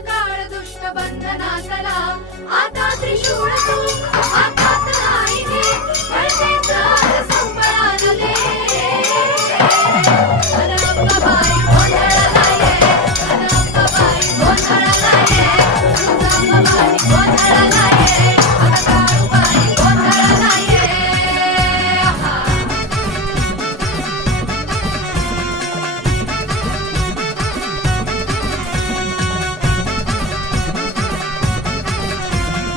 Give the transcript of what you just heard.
काळ दुष्ट बंधनातला आता त्रिशूळ तू हातात नाही घे कळतेच आज संबळान दे अन अंबाबाई गोंधळाला ये अन अंबाबाई गोंधळाला ये तुळजाभवानी गोंधळाला ये आता